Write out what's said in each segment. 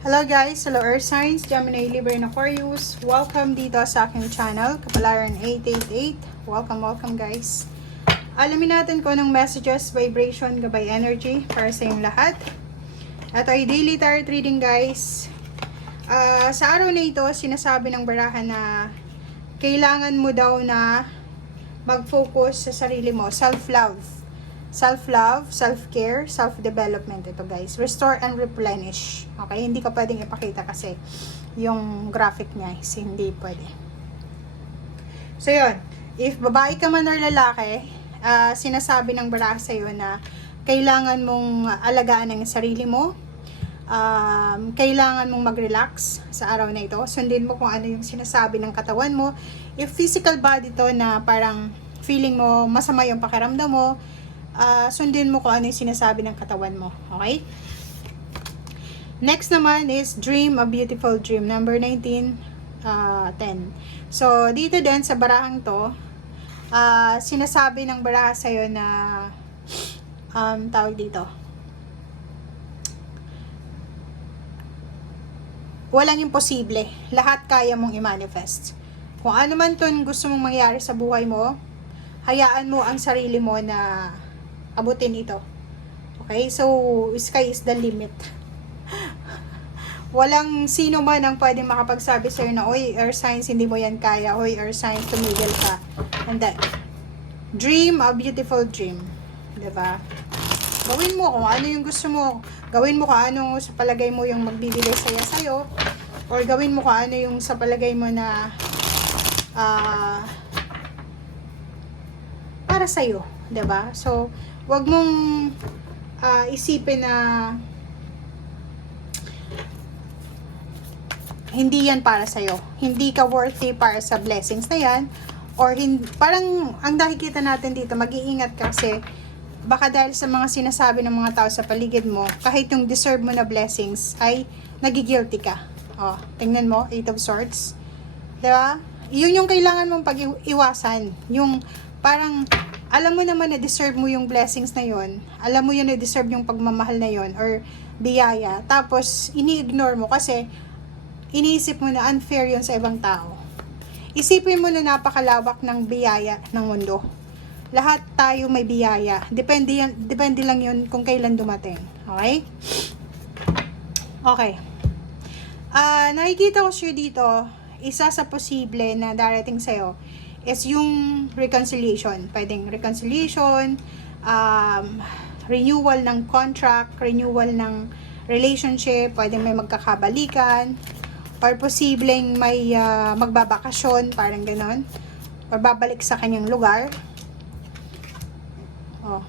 Hello guys, hello Earth Signs, Gemini, Libra, and Aquarius. Welcome dito sa aking channel, Kapalaran 888. Welcome guys. Alamin natin kung anong messages, vibration, gabay energy para sa inyong lahat. Ito ay daily tarot reading guys. Sa araw na ito, sinasabi ng barahan na kailangan mo daw na mag-focus sa sarili mo, self-love, self-care, self-development. Ito guys, restore and replenish. Okay, hindi ka pwedeng ipakita kasi yung graphic niya is hindi pwede. So yun, if babae ka man or lalaki, sinasabi ng baraha sa'yo na kailangan mong alagaan ang sarili mo, kailangan mong mag-relax sa araw na ito. Sundin mo kung ano yung sinasabi ng katawan mo. If physical body to na parang feeling mo masama yung pakiramdam mo, sundin mo kung ano yung sinasabi ng katawan mo. Okay? Next naman is dream a beautiful dream. Number 19, 10. So, dito din sa barahang to, sinasabi ng baraha sa'yo na tawag dito, walang imposible. Lahat kaya mong i-manifest. Kung ano man itong gusto mong mangyari sa buhay mo, hayaan mo ang sarili mo na abutin ito. Okay? So, sky is the limit. Walang sino man ang pwedeng makapagsabi sa'yo na, oy, Earth Signs, hindi mo yan kaya. Oy, Earth Signs, tumigil ka. And then, dream a beautiful dream. Diba? Gawin mo kung ano yung gusto mo. Gawin mo kung ano sa palagay mo yung magbibigay saya sa'yo. Or gawin mo kung ano yung sa palagay mo na para sa'yo. Diba? So, wag mong isipin na hindi yan para sa'yo. Hindi ka worthy para sa blessings na yan. Or parang ang nakikita natin dito, mag-iingat ka kasi baka dahil sa mga sinasabi ng mga tao sa paligid mo, kahit yung deserve mo na blessings ay nagigilty ka. O, tingnan mo, 8 of Swords. Diba? Yun yung kailangan mong pag-iwasan. Yung parang alam mo naman na deserve mo yung blessings na yon, alam mo yun na deserve yung pagmamahal na yon or biyaya, tapos ini-ignore mo kasi iniisip mo na unfair yun sa ibang tao. Isipin mo na napakalawak ng biyaya ng mundo. Lahat tayo may biyaya. Depende lang yun kung kailan dumating. Okay? Okay. Nakikita ko siya dito, isa sa posible na darating sa'yo is yung reconciliation. Pwedeng reconciliation, renewal ng contract, renewal ng relationship, pwedeng may magkakabalikan, or posibleng may magbabakasyon, parang ganon, or babalik sa kanyang lugar. Oh.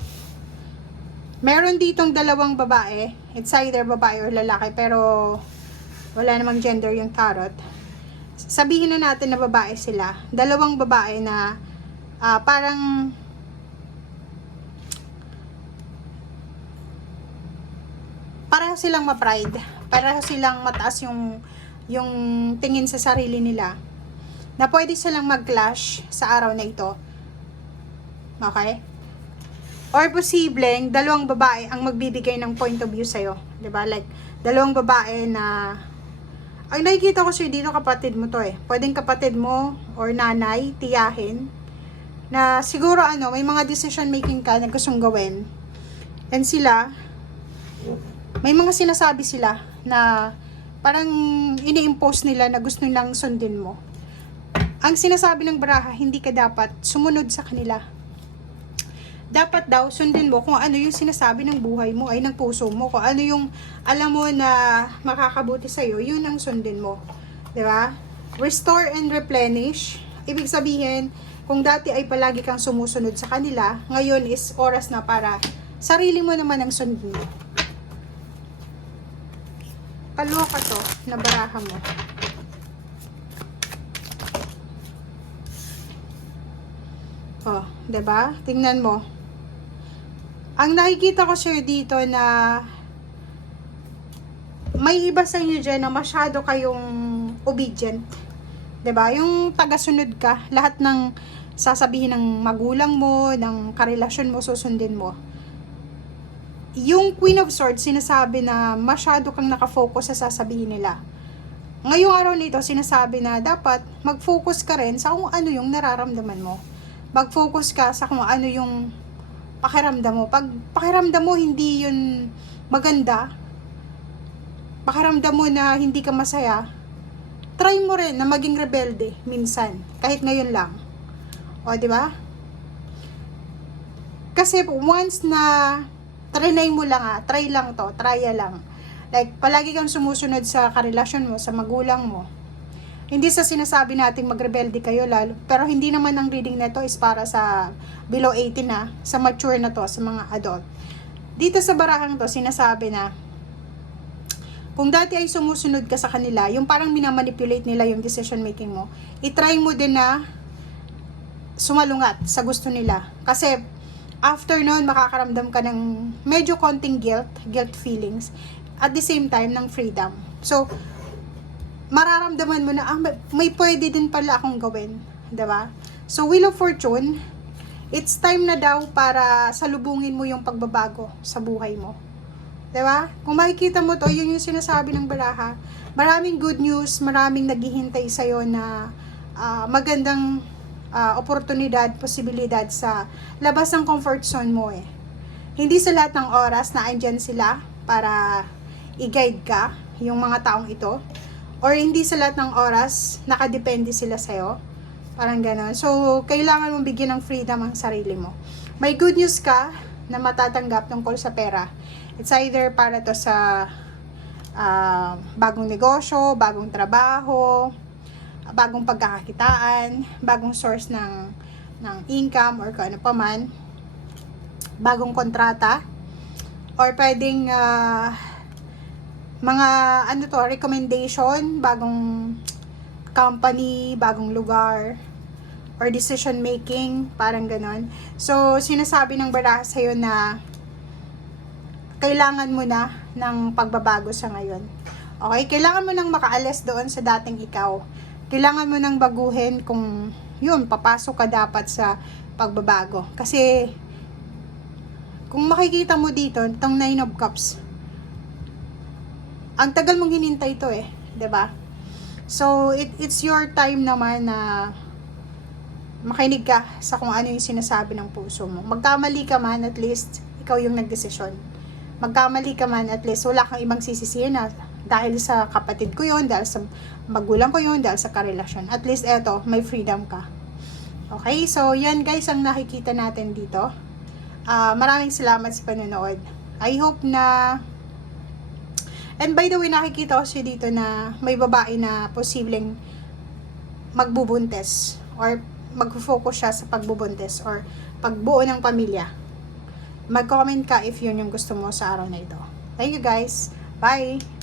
Meron ditong dalawang babae, it's either babae or lalaki, pero wala namang gender yung tarot. Sabihin na natin na babae sila. Dalawang babae na parang pareho silang ma-pride. Pareho silang mataas yung tingin sa sarili nila. Na pwede silang mag-clash sa araw na ito. Okay? Or posibleng dalawang babae ang magbibigay ng point of view sa'yo. Diba? Like, dalawang babae na ang nakikita ko siya dito, kapatid mo to eh. Pwedeng kapatid mo or nanay, tiyahin, na siguro may mga decision making ka na gustong gawin. And sila, may mga sinasabi sila na parang ini-impose nila na gusto nilang sundin mo. Ang sinasabi ng baraha, hindi ka dapat sumunod sa kanila. Dapat daw sundin mo kung ano yung sinasabi ng buhay mo, ay ng puso mo, kung ano yung alam mo na makakabuti sa'yo, yun ang sundin mo. Diba? Restore and replenish. Ibig sabihin, kung dati ay palagi kang sumusunod sa kanila, ngayon is oras na para sarili mo naman ang sundin mo. Kaloka to na baraha mo. Oh, diba? Tingnan mo. Ang nakikita ko sir dito na may iba sa inyo dyan na masyado kayong obedient. Diba? Yung tagasunod ka, lahat ng sasabihin ng magulang mo, ng karelasyon mo, susundin mo. yung Queen of Swords, sinasabi na masyado kang nakafocus sa sasabihin nila. Ngayong araw nito, sinasabi na dapat mag-focus ka rin sa kung ano yung nararamdaman mo. Mag-focus ka sa kung ano yung pakiramdam mo. Pag pakiramdam mo hindi yun maganda, pakiramdam mo na hindi ka masaya, try mo rin na maging rebelde minsan, kahit ngayon lang. O, di ba? Kasi once na trinay mo lang, try lang to, trya lang. Like, palagi kang sumusunod sa karelasyon mo, sa magulang mo. Hindi sa sinasabi nating magrebelde kayo lalo, pero hindi naman ang reading na to is para sa below 18 na, sa mature na to, sa mga adult. Dito sa barahang to, sinasabi na, kung dati ay sumusunod ka sa kanila, yung parang minamanipulate nila yung decision making mo, itry mo din na sumalungat sa gusto nila. Kasi, after noon, makakaramdam ka ng medyo konting guilt feelings, at the same time, ng freedom. So, mararamdaman mo na, may pwede din pala akong gawin. Diba? So, Wheel of Fortune, it's time na daw para salubungin mo yung pagbabago sa buhay mo. Diba? Kung makikita mo to, yun yung sinasabi ng baraha. Maraming good news, maraming naghihintay sa'yo na magandang oportunidad, posibilidad sa labas ng comfort zone mo eh. Hindi sa lahat ng oras na andyan sila para i-guide ka, yung mga taong ito. Or hindi sa lahat ng oras nakadepende sila sa'yo. Parang gano'n. So, kailangan mong bigyan ng freedom ang sarili mo. May good news ka na matatanggap tungkol sa pera. It's either para to sa bagong negosyo, bagong trabaho, bagong pagkakakitaan, bagong source ng income or kung ano pa man, bagong kontrata, or pwedeng mga recommendation, bagong company, bagong lugar, or decision making, parang ganon. So, sinasabi ng baraha sa'yo na kailangan mo na ng pagbabago sa ngayon. Okay? Kailangan mo nang makaalis doon sa dating ikaw. Kailangan mo nang baguhin kung yun, papasok ka dapat sa pagbabago. Kasi, kung makikita mo dito, itong 9 of Cups, ang tagal mong hinintay to eh. 'Di ba? So, it's your time naman na makinig ka sa kung ano yung sinasabi ng puso mo. Magkamali ka man, at least, ikaw yung nagdesisyon. Magkamali ka man, at least, wala kang ibang sisisihin na dahil sa kapatid ko yun, dahil sa magulang ko yun, dahil sa karelasyon. At least, eto, may freedom ka. Okay? So, yan guys ang nakikita natin dito. Maraming salamat sa panonood. I hope na... And by the way, nakikita ko siya dito na may babae na posibleng magbubuntes or mag-focus siya sa pagbubuntes or pagbuo ng pamilya. Mag-comment ka if yun yung gusto mo sa araw na ito. Thank you guys. Bye!